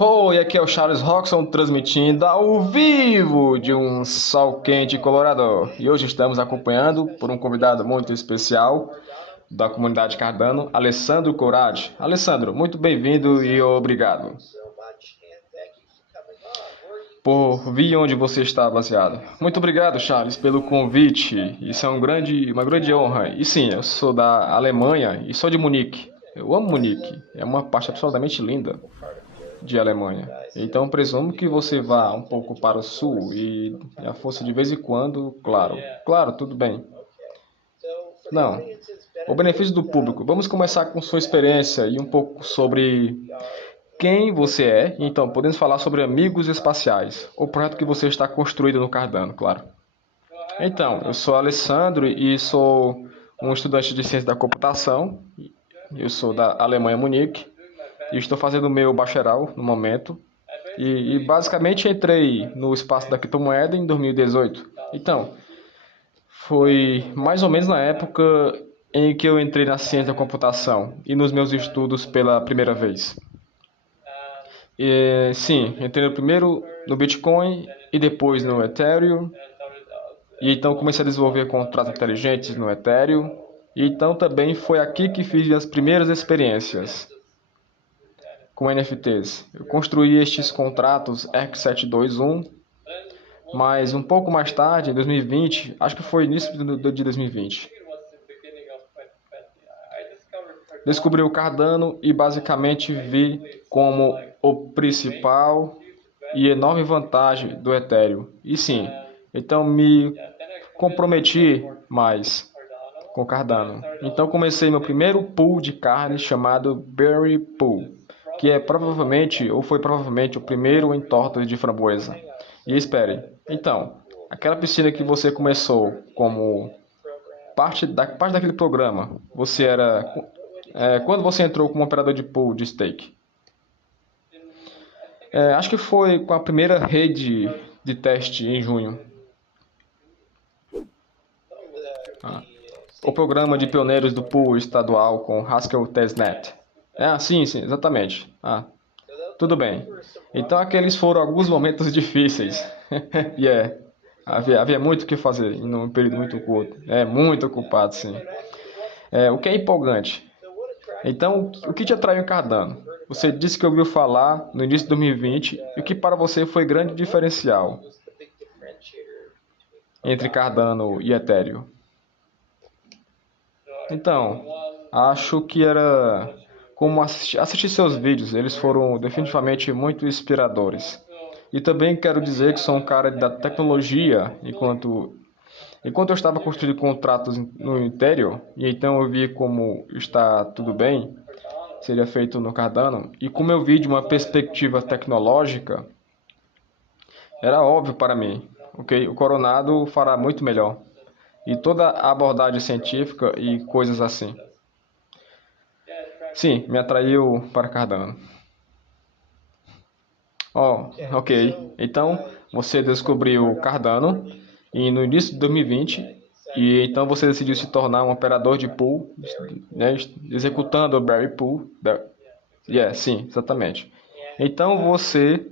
Oi, aqui é o Charles Roxon transmitindo ao vivo de um sol quente colorado. E hoje estamos acompanhando por um convidado muito especial da comunidade Cardano, Alessandro Corade. Alessandro, muito bem-vindo e obrigado por vir onde você está baseado. Muito obrigado, Charles, pelo convite. Isso é uma grande honra. E sim, eu sou da Alemanha e sou de Munique. Eu amo Munique. É uma parte absolutamente linda de Alemanha. Então presumo que você vá um pouco para o sul e a força de vez em quando, claro. Claro, tudo bem. Não. O benefício do público. Vamos começar com sua experiência e um pouco sobre quem você é. Então, podemos falar sobre amigos espaciais, o projeto que você está construindo no Cardano, claro. Então, eu sou Alessandro e sou um estudante de ciência da computação. Eu sou da Alemanha, Munique, e estou fazendo meu bacharel no momento. E basicamente entrei no espaço da criptomoeda em 2018. Então, foi mais ou menos na época em que eu entrei na ciência da computação e nos meus estudos pela primeira vez. E, sim, entrei primeiro no Bitcoin e depois no Ethereum. E então comecei a desenvolver contratos inteligentes no Ethereum. E então também foi aqui que fiz as primeiras experiências com NFTs. Eu construí estes contratos ERC721, mas um pouco mais tarde, em 2020, acho que foi início de 2020, descobri o Cardano e basicamente vi como o principal e enorme vantagem do Ethereum. E sim, então me comprometi mais com Cardano. Então comecei meu primeiro pool de carne chamado Berry Pool, que é provavelmente, ou foi provavelmente, o primeiro em tortas de framboesa. E espere, então, aquela piscina que você começou como parte daquele programa, você era... quando você entrou como operador de pool de stake? Acho que foi com a primeira rede de teste em junho. Ah, o programa de pioneiros do pool estadual com Haskell Testnet. Sim, sim, exatamente. Tudo bem. Então aqueles foram alguns momentos difíceis. E havia muito o que fazer em um período muito curto. É muito ocupado, sim. O que é empolgante? Então, o que te atraiu em Cardano? Você disse que ouviu falar no início de 2020 e o que para você foi grande diferencial entre Cardano e Ethereum? Então, acho que era como assistir seus vídeos, eles foram definitivamente muito inspiradores. E também quero dizer que sou um cara da tecnologia, enquanto eu estava construindo contratos no Ethereum, e então eu vi como está tudo bem, seria feito no Cardano, e como eu vi de uma perspectiva tecnológica, era óbvio para mim, ok? O Coronado fará muito melhor. E toda a abordagem científica e coisas assim. Sim, me atraiu para Cardano. Oh, ok. Então, você descobriu Cardano e no início de 2020 e então você decidiu se tornar um operador de pool, né, executando o Berry Pool. Sim, exatamente. Então você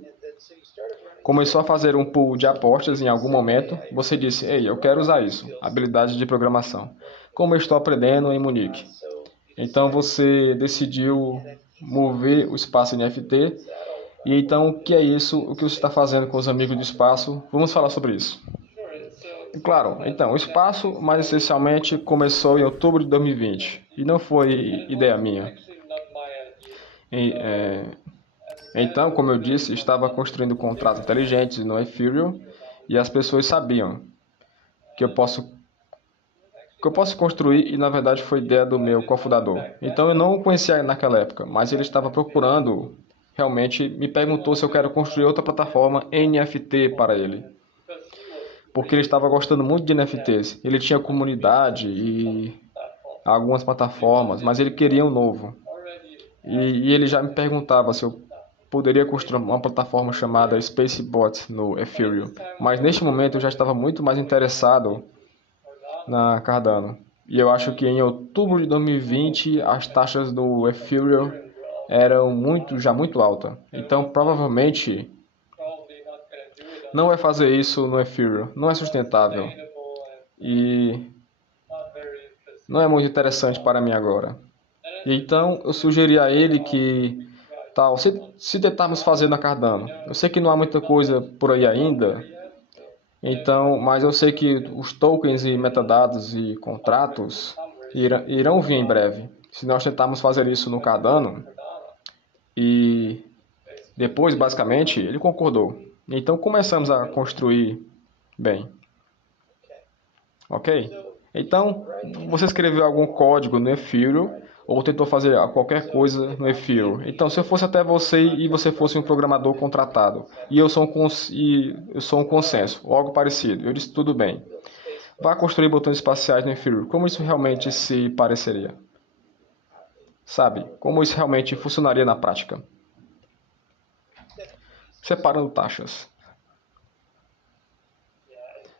começou a fazer um pool de apostas em algum momento. Você disse, ei, eu quero usar isso, habilidade de programação, como eu estou aprendendo em Munique. Então você decidiu mover o espaço NFT. E então, o que é isso? O que você está fazendo com os amigos do espaço? Vamos falar sobre isso. Claro, então, o espaço, mais essencialmente, começou em outubro de 2020 e não foi ideia minha. E, então, como eu disse, estava construindo contratos inteligentes no Ethereum e as pessoas sabiam que eu posso construir e na verdade foi ideia do meu cofundador. Então eu não o conhecia naquela época, mas ele estava procurando, realmente me perguntou se eu quero construir outra plataforma NFT para ele. Porque ele estava gostando muito de NFTs. Ele tinha comunidade e algumas plataformas, mas ele queria um novo. E ele já me perguntava se eu poderia construir uma plataforma chamada Spacebot no Ethereum. Mas neste momento eu já estava muito mais interessado na Cardano. E eu acho que em outubro de 2020 as taxas do Ethereum era já muito alta. Então, provavelmente, não vai fazer isso no Ethereum. Não é sustentável. E não é muito interessante para mim agora. E então, eu sugeri a ele que, tal, se tentarmos fazer na Cardano. Eu sei que não há muita coisa por aí ainda, então, mas eu sei que os tokens e metadados e contratos irão vir em breve. Se nós tentarmos fazer isso no Cardano, e depois, basicamente, ele concordou. Então, começamos a construir bem, ok? Então, você escreveu algum código no Ethereum ou tentou fazer qualquer coisa no Ethereum. Então, se eu fosse até você e você fosse um programador contratado e eu sou um consenso ou algo parecido, eu disse tudo bem. Vá construir botões espaciais no Ethereum. Como isso realmente se pareceria? Sabe? Como isso realmente funcionaria na prática? Separando taxas.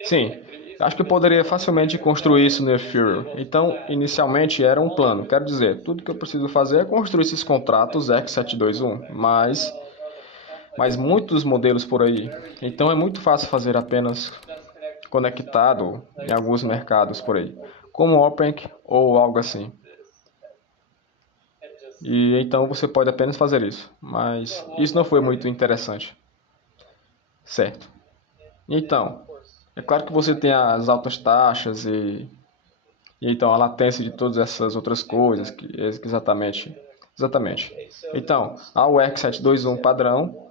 Sim, acho que eu poderia facilmente construir isso no Ethereum. Então, inicialmente era um plano. Quero dizer, tudo que eu preciso fazer é construir esses contratos X721, mas muitos modelos por aí. Então é muito fácil fazer apenas conectado em alguns mercados por aí, como OpenC ou algo assim. E então você pode apenas fazer isso, mas isso não foi muito interessante, certo? Então, é claro que você tem as altas taxas e então a latência de todas essas outras coisas, exatamente. Então, há o ERC721 padrão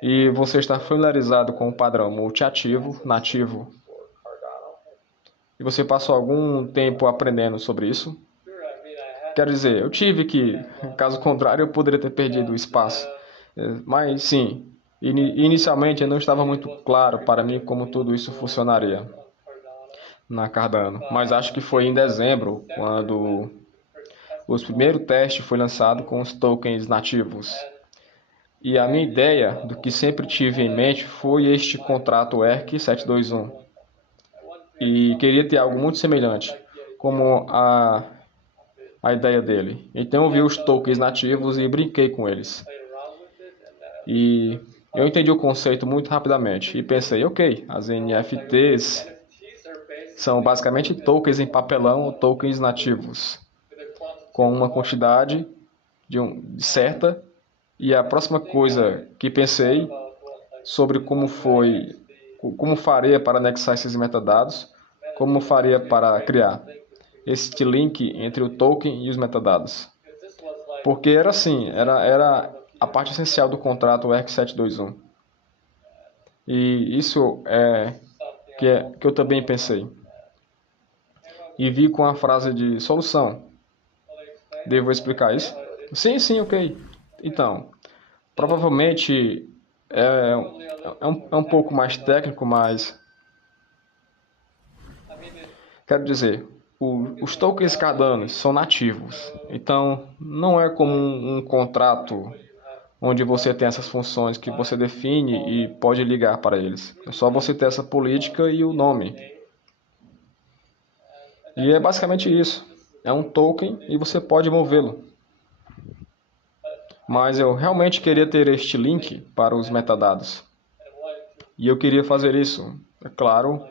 e você está familiarizado com o padrão multiativo, nativo, e você passou algum tempo aprendendo sobre isso. Quero dizer, eu tive que, caso contrário, eu poderia ter perdido o espaço. Mas sim, inicialmente não estava muito claro para mim como tudo isso funcionaria na Cardano. Mas acho que foi em dezembro, quando o primeiro teste foi lançado com os tokens nativos. E a minha ideia, do que sempre tive em mente, foi este contrato ERC-721. E queria ter algo muito semelhante, como a ideia dele. Então eu vi os tokens nativos e brinquei com eles. E eu entendi o conceito muito rapidamente e pensei, ok, as NFTs são basicamente tokens em papelão ou tokens nativos, com uma quantidade certa. E a próxima coisa que pensei sobre como faria para anexar esses metadados, como faria para criar este link entre o token e os metadados. Porque era assim, era a parte essencial do contrato ERC721. E isso que eu também pensei. E vi com a frase de solução. Devo explicar isso? Sim, ok. Então, provavelmente é um pouco mais técnico, mas quero dizer, os tokens Cardano são nativos. Então, não é como um contrato onde você tem essas funções que você define e pode ligar para eles. É só você ter essa política e o nome. E é basicamente isso. É um token e você pode movê-lo. Mas eu realmente queria ter este link para os metadados. E eu queria fazer isso. É claro,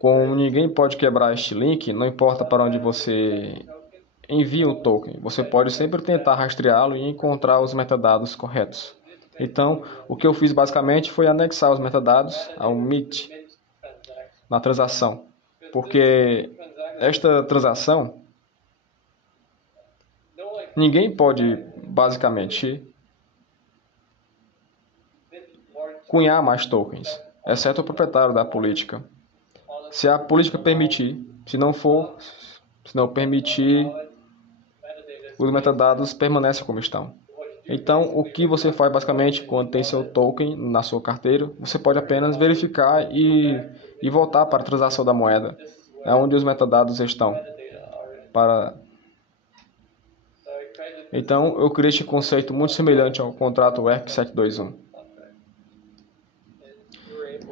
como ninguém pode quebrar este link, não importa para onde você envia o token, você pode sempre tentar rastreá-lo e encontrar os metadados corretos. Então, o que eu fiz basicamente foi anexar os metadados ao MIT na transação, porque esta transação ninguém pode basicamente cunhar mais tokens, exceto o proprietário da política. Se a política permitir, se não permitir, os metadados permanecem como estão. Então, o que você faz basicamente quando tem seu token na sua carteira, você pode apenas verificar e voltar para a transação da moeda, é onde os metadados estão. Então, eu criei este conceito muito semelhante ao contrato ERC-721.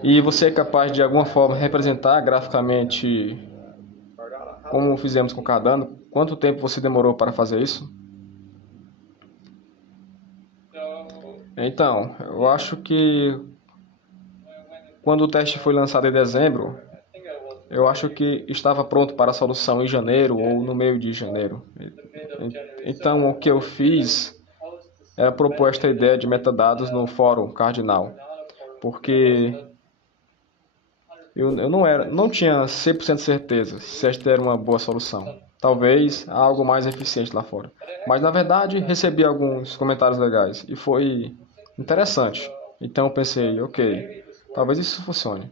E você é capaz de alguma forma representar graficamente como fizemos com Cardano? Quanto tempo você demorou para fazer isso? Então, eu acho que quando o teste foi lançado em dezembro, eu acho que estava pronto para a solução em janeiro ou no meio de janeiro. Então, o que eu fiz era propor esta ideia de metadados no fórum Cardinal, porque eu não tinha 100% certeza se esta era uma boa solução. Talvez algo mais eficiente lá fora. Mas na verdade recebi alguns comentários legais e foi interessante. Então eu pensei, ok, talvez isso funcione.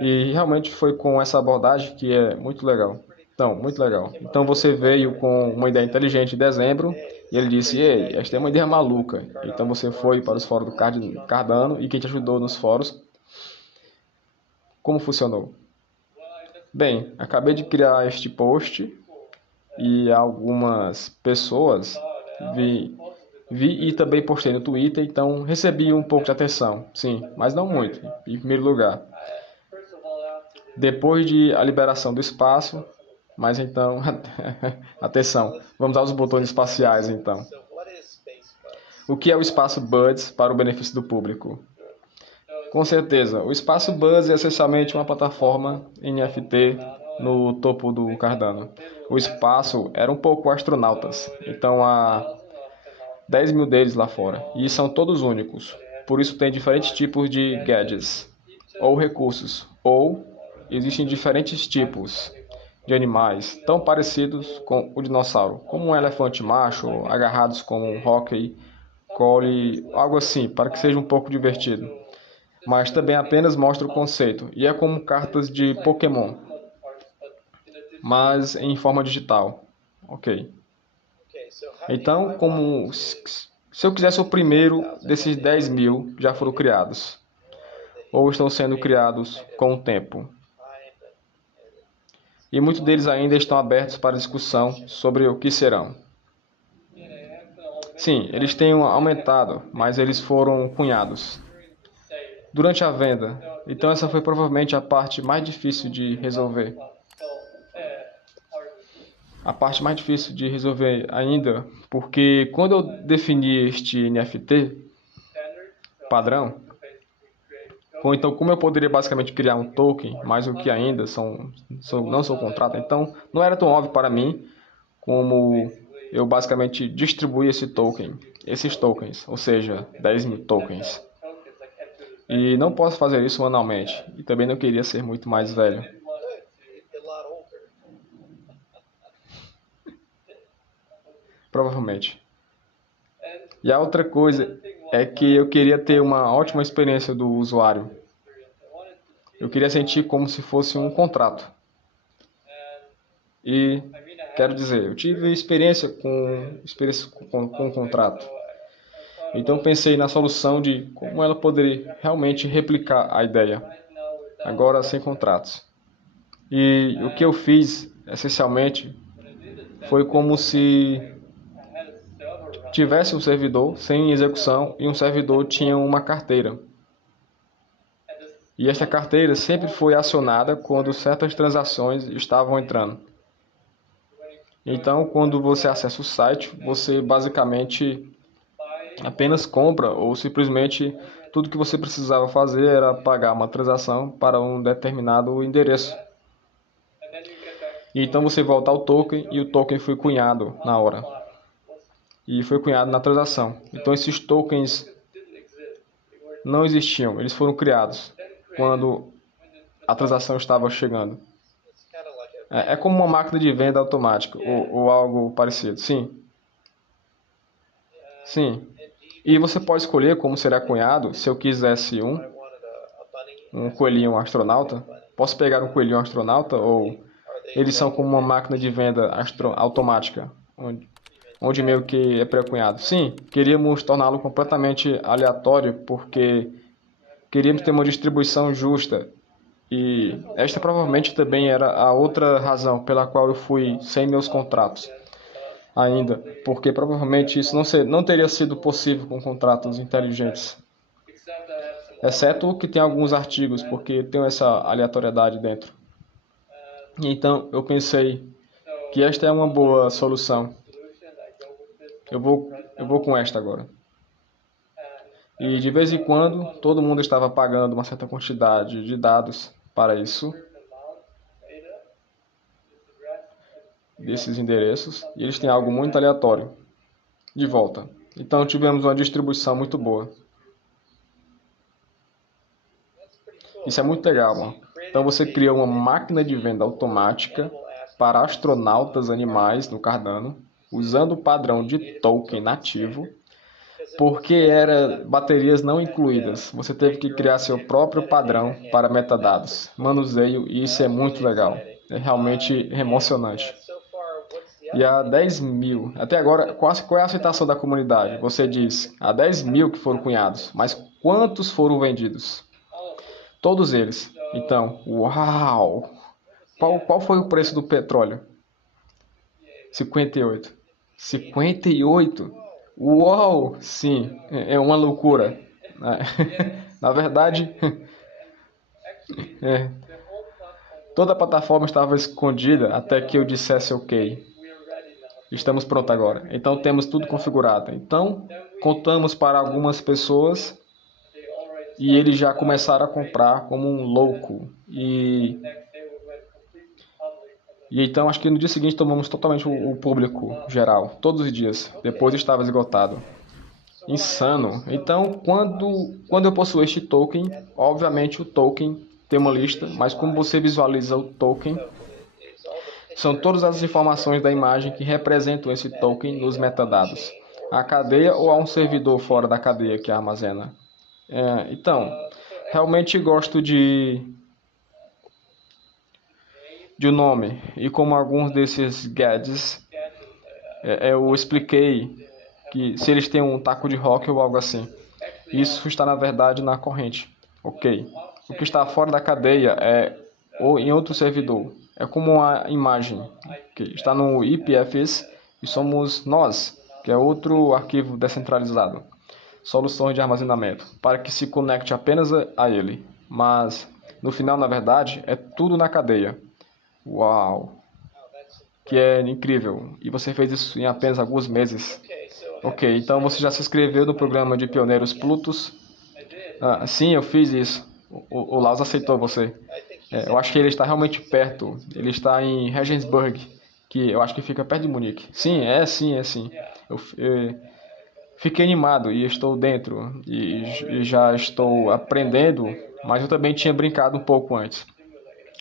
E realmente foi com essa abordagem que é muito legal. Então, muito legal. Então você veio com uma ideia inteligente em dezembro e ele disse, ei, esta é uma ideia maluca. Então você foi para os fóruns do Cardano e quem te ajudou nos fóruns, como funcionou? Bem, acabei de criar este post e algumas pessoas vi, vi e também postei no Twitter, então recebi um pouco de atenção, sim, mas não muito, em primeiro lugar. Depois de a liberação do espaço, mas então, atenção, vamos aos botões espaciais então. O que é o espaço Buds para o benefício do público? Com certeza, o espaço Buzz é essencialmente uma plataforma NFT no topo do Cardano. O espaço era um pouco astronautas, então há 10 mil deles lá fora, e são todos únicos. Por isso tem diferentes tipos de gadgets, ou recursos, ou existem diferentes tipos de animais, tão parecidos com o dinossauro, como um elefante macho, agarrados como um hockey, collie, algo assim, para que seja um pouco divertido, mas também apenas mostra o conceito, e é como cartas de Pokémon, mas em forma digital. Ok. Então, como se eu quisesse o primeiro desses 10 mil já foram criados, ou estão sendo criados com o tempo. E muitos deles ainda estão abertos para discussão sobre o que serão. Sim, eles têm aumentado, mas eles foram cunhados durante a venda. Então essa foi provavelmente a parte mais difícil de resolver. A parte mais difícil de resolver ainda, porque quando eu defini este NFT padrão, ou então como eu poderia basicamente criar um token, mais o que ainda não são contrato, então não era tão óbvio para mim como eu basicamente distribuir esses tokens, ou seja, 10 mil tokens. E não posso fazer isso manualmente, e também não queria ser muito mais velho. Provavelmente. E a outra coisa é que eu queria ter uma ótima experiência do usuário. Eu queria sentir como se fosse um contrato. E quero dizer, eu tive experiência com um contrato. Então pensei na solução de como ela poderia realmente replicar a ideia, agora sem contratos. E o que eu fiz, essencialmente, foi como se tivesse um servidor sem execução e um servidor tinha uma carteira. E esta carteira sempre foi acionada quando certas transações estavam entrando. Então, quando você acessa o site, você basicamente apenas compra ou simplesmente tudo que você precisava fazer era pagar uma transação para um determinado endereço. E então você volta ao token e o token foi cunhado na hora. E foi cunhado na transação. Então esses tokens não existiam, eles foram criados quando a transação estava chegando. É como uma máquina de venda automática ou algo parecido. Sim, sim. E você pode escolher como será cunhado. Se eu quisesse um coelhinho astronauta, posso pegar um coelhinho astronauta ou eles são como uma máquina de venda automática, onde meio que é pré-cunhado. Sim, queríamos torná-lo completamente aleatório porque queríamos ter uma distribuição justa. E esta provavelmente também era a outra razão pela qual eu fui sem meus contratos ainda, porque provavelmente isso não teria sido possível com contratos inteligentes, exceto que tem alguns artigos, porque tem essa aleatoriedade dentro. Então eu pensei que esta é uma boa solução. Eu vou com esta agora. E de vez em quando, todo mundo estava pagando uma certa quantidade de dados para isso, desses endereços, e eles têm algo muito aleatório de volta. Então tivemos uma distribuição muito boa. Isso é muito legal, mano. Então você cria uma máquina de venda automática para astronautas animais no Cardano, usando o padrão de token nativo, porque era baterias não incluídas. Você teve que criar seu próprio padrão para metadados, manuseio, e isso é muito legal. É realmente emocionante. E há 10 mil, até agora, qual é a aceitação da comunidade? Você diz, há 10 mil que foram cunhados, mas quantos foram vendidos? Todos eles. Então, uau! Qual foi o preço do petróleo? 58. 58? Uau! Sim, é uma loucura. Na verdade, é, toda a plataforma estava escondida até que eu dissesse OK. Estamos prontos agora. Então temos tudo configurado. Então contamos para algumas pessoas e eles já começaram a comprar como um louco. E então acho que no dia seguinte tomamos totalmente o público geral, todos os dias. Depois estava esgotado. Insano. Então quando eu possuo este token, obviamente o token tem uma lista, mas como você visualiza o token, são todas as informações da imagem que representam esse token nos metadados. A cadeia ou há um servidor fora da cadeia que armazena? Então, realmente gosto de um nome. E como alguns desses gadgets, eu expliquei que se eles têm um taco de rock ou algo assim. Isso está na verdade na corrente. Ok. O que está fora da cadeia é ou em outro servidor. É como uma imagem que está no IPFS e somos nós, que é outro arquivo descentralizado. Soluções de armazenamento, para que se conecte apenas a ele. Mas no final, na verdade, é tudo na cadeia. Uau! Que é incrível. E você fez isso em apenas alguns meses. Ok, então você já se inscreveu no programa de Pioneiros Plutos? Sim, eu fiz isso. O Laos aceitou você. Eu acho que ele está realmente perto. Ele está em Regensburg, que eu acho que fica perto de Munique. Sim, é sim, é sim. Eu fiquei animado e estou dentro e já estou aprendendo, mas eu também tinha brincado um pouco antes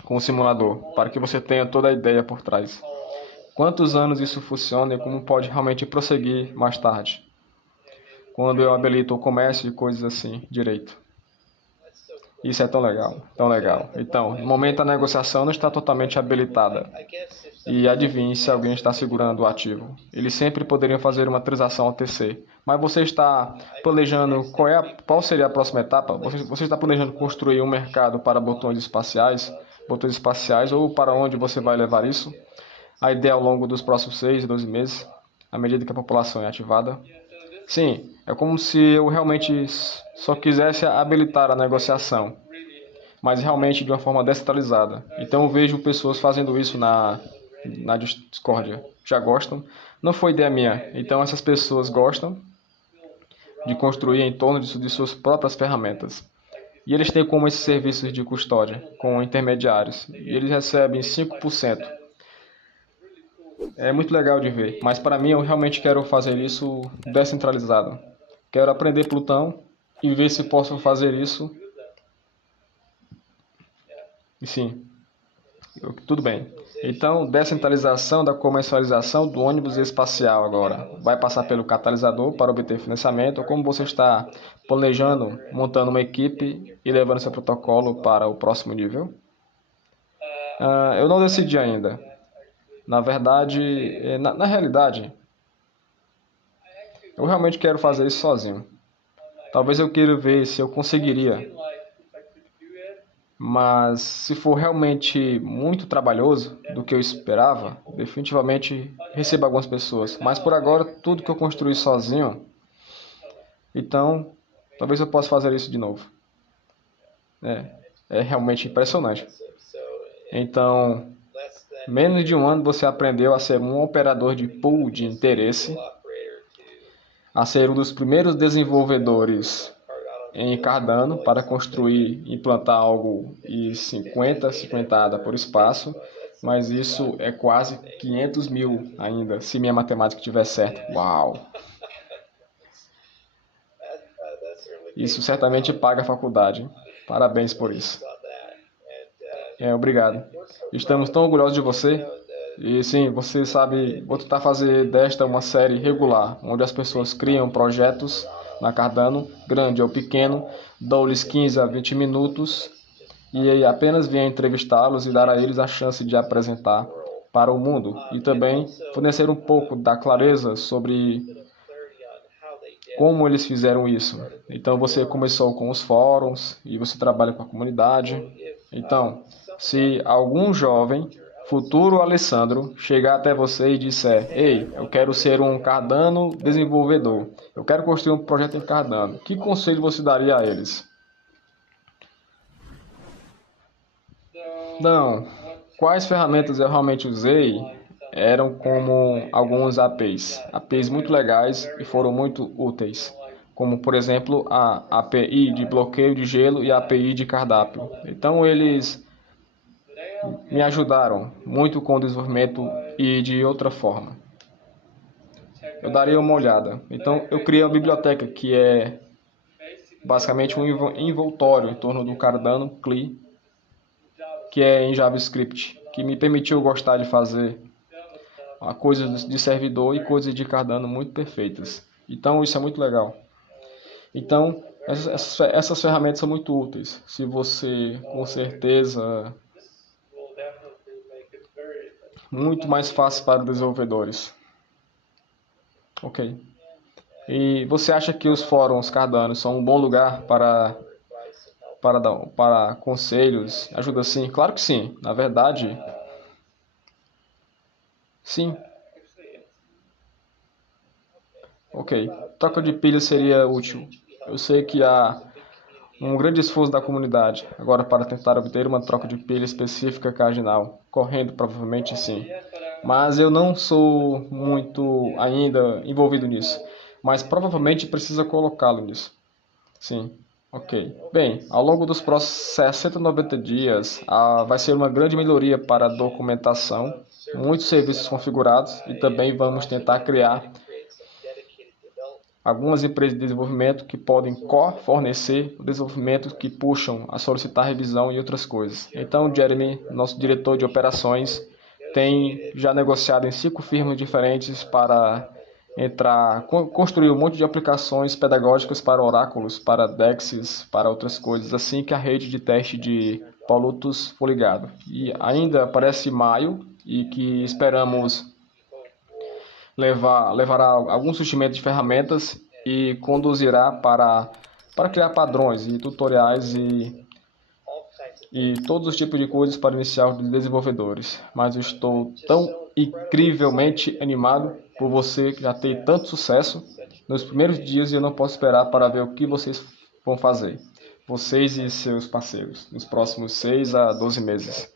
com o simulador, para que você tenha toda a ideia por trás. Quantos anos isso funciona e como pode realmente prosseguir mais tarde, quando eu habilito o comércio e coisas assim direito. Isso é tão legal, tão legal. Então, no momento a negociação não está totalmente habilitada. E adivinhe se alguém está segurando o ativo. Eles sempre poderiam fazer uma transação OTC. Mas você está planejando qual seria a próxima etapa? Você está planejando construir um mercado para botões espaciais, ou para onde você vai levar isso? A ideia ao longo dos próximos 6, 12 meses, à medida que a população é ativada. Sim, é como se eu realmente só quisesse habilitar a negociação, mas realmente de uma forma descentralizada. Então eu vejo pessoas fazendo isso na Discordia. Já gostam. Não foi ideia minha. Então essas pessoas gostam de construir em torno de suas próprias ferramentas. E eles têm como esses serviços de custódia, com intermediários. E eles recebem 5%. É muito legal de ver. Mas para mim eu realmente quero fazer isso descentralizado. Quero aprender Plutão e ver se posso fazer isso. E sim, tudo bem. Então, descentralização da comercialização do ônibus espacial agora. Vai passar pelo catalisador para obter financiamento. Como você está planejando, montando uma equipe e levando seu protocolo para o próximo nível? Eu não decidi ainda. Na verdade, na realidade, eu realmente quero fazer isso sozinho. Talvez eu queira ver se eu conseguiria. Mas se for realmente muito trabalhoso do que eu esperava, definitivamente recebo algumas pessoas. Mas por agora, tudo que eu construí sozinho, então talvez eu possa fazer isso de novo. É realmente impressionante. Então, menos de um ano você aprendeu a ser um operador de pool de interesse, a ser um dos primeiros desenvolvedores em Cardano para construir, implantar algo e 50 por espaço, mas isso é quase 500 mil ainda, se minha matemática estiver certa. Uau! Isso certamente paga a faculdade. Parabéns por isso. Obrigado. Estamos tão orgulhosos de você. E sim, você sabe, vou tentar fazer desta uma série regular, onde as pessoas criam projetos na Cardano, grande ou pequeno, dou-lhes 15 a 20 minutos e aí apenas venha entrevistá-los e dar a eles a chance de apresentar para o mundo e também fornecer um pouco da clareza sobre como eles fizeram isso. Então você começou com os fóruns e você trabalha com a comunidade. Então, se algum jovem, futuro Alessandro, chegar até você e disser: Ei, eu quero ser um Cardano desenvolvedor, eu quero construir um projeto em Cardano, que conselho você daria a eles? Não. Quais ferramentas eu realmente usei eram como alguns APIs. APIs muito legais e foram muito úteis. Como, por exemplo, a API de bloqueio de gelo e a API de cardápio. Então, eles me ajudaram muito com o desenvolvimento e de outra forma. Eu daria uma olhada. Então, eu criei uma biblioteca que é basicamente um envoltório em torno do Cardano CLI, que é em JavaScript, que me permitiu gostar de fazer coisas de servidor e coisas de Cardano muito perfeitas. Então isso é muito legal. Então essas ferramentas são muito úteis. Se você com certeza muito mais fácil para os desenvolvedores. Ok. E você acha que os fóruns Cardano são um bom lugar para conselhos? Ajuda sim? Claro que sim. Na verdade, sim. Ok. Troca de pilha seria útil. Eu sei que há um grande esforço da comunidade, agora para tentar obter uma troca de pilha específica cardinal, correndo provavelmente sim. Mas eu não sou muito ainda envolvido nisso, mas provavelmente precisa colocá-lo nisso. Sim, ok. Bem, ao longo dos próximos 60 a 90 dias, vai ser uma grande melhoria para a documentação, muitos serviços configurados e também vamos tentar criar algumas empresas de desenvolvimento que podem fornecer o desenvolvimento que puxam a solicitar revisão e outras coisas. Então, Jeremy, nosso diretor de operações, tem já negociado em 5 firmas diferentes para construir um monte de aplicações pedagógicas para oráculos, para DEXs, para outras coisas, assim que a rede de teste de Polutus for ligado. E ainda parece maio e que esperamos levará algum surgimento de ferramentas e conduzirá para criar padrões e tutoriais e todos os tipos de coisas para iniciar os desenvolvedores. Mas eu estou tão incrivelmente animado por você que já tem tanto sucesso nos primeiros dias e eu não posso esperar para ver o que vocês vão fazer. Vocês e seus parceiros, nos próximos 6 a 12 meses.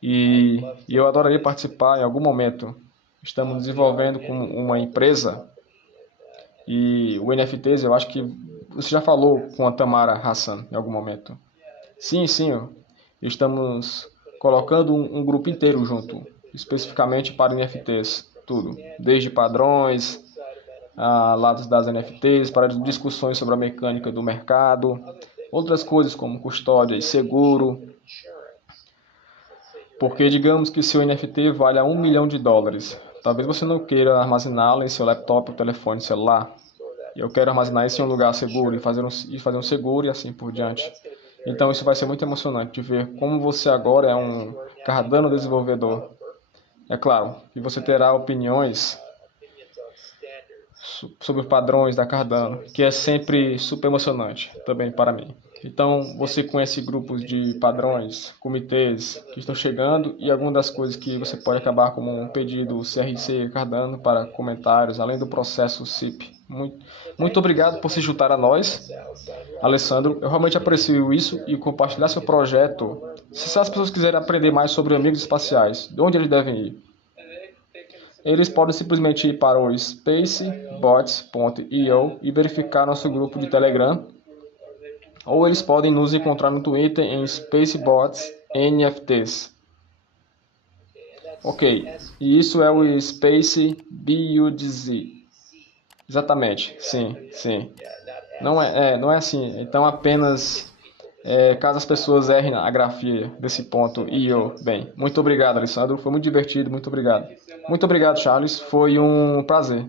E eu adoraria participar em algum momento. Estamos desenvolvendo com uma empresa e o NFTs, eu acho que você já falou com a Tamara Hassan em algum momento. Sim, sim, estamos colocando um grupo inteiro junto, especificamente para NFTs, tudo, desde padrões, lados das NFTs, para discussões sobre a mecânica do mercado, outras coisas como custódia e seguro, porque digamos que seu NFT valha $1 milhão, talvez você não queira armazená-lo em seu laptop ou telefone celular. Eu quero armazenar isso em um lugar seguro e fazer um seguro e assim por diante. Então isso vai ser muito emocionante de ver como você agora é um Cardano desenvolvedor. É claro que você terá opiniões sobre os padrões da Cardano, que é sempre super emocionante também para mim. Então, você conhece grupos de padrões, comitês que estão chegando e algumas das coisas que você pode acabar como um pedido CRC Cardano para comentários, além do processo CIP. Muito obrigado por se juntar a nós, Alessandro. Eu realmente aprecio isso e compartilhar seu projeto. Se as pessoas quiserem aprender mais sobre amigos espaciais, de onde eles devem ir? Eles podem simplesmente ir para o spacebots.io e verificar nosso grupo de Telegram ou eles podem nos encontrar no Twitter em Spacebots NFTs. Ok, e isso é o Space BUDZ. Exatamente, sim, sim. Não é assim. Então apenas caso as pessoas errem a grafia desse ponto e eu. Bem, muito obrigado, Alessandro. Foi muito divertido, muito obrigado. Muito obrigado, Charles. Foi um prazer.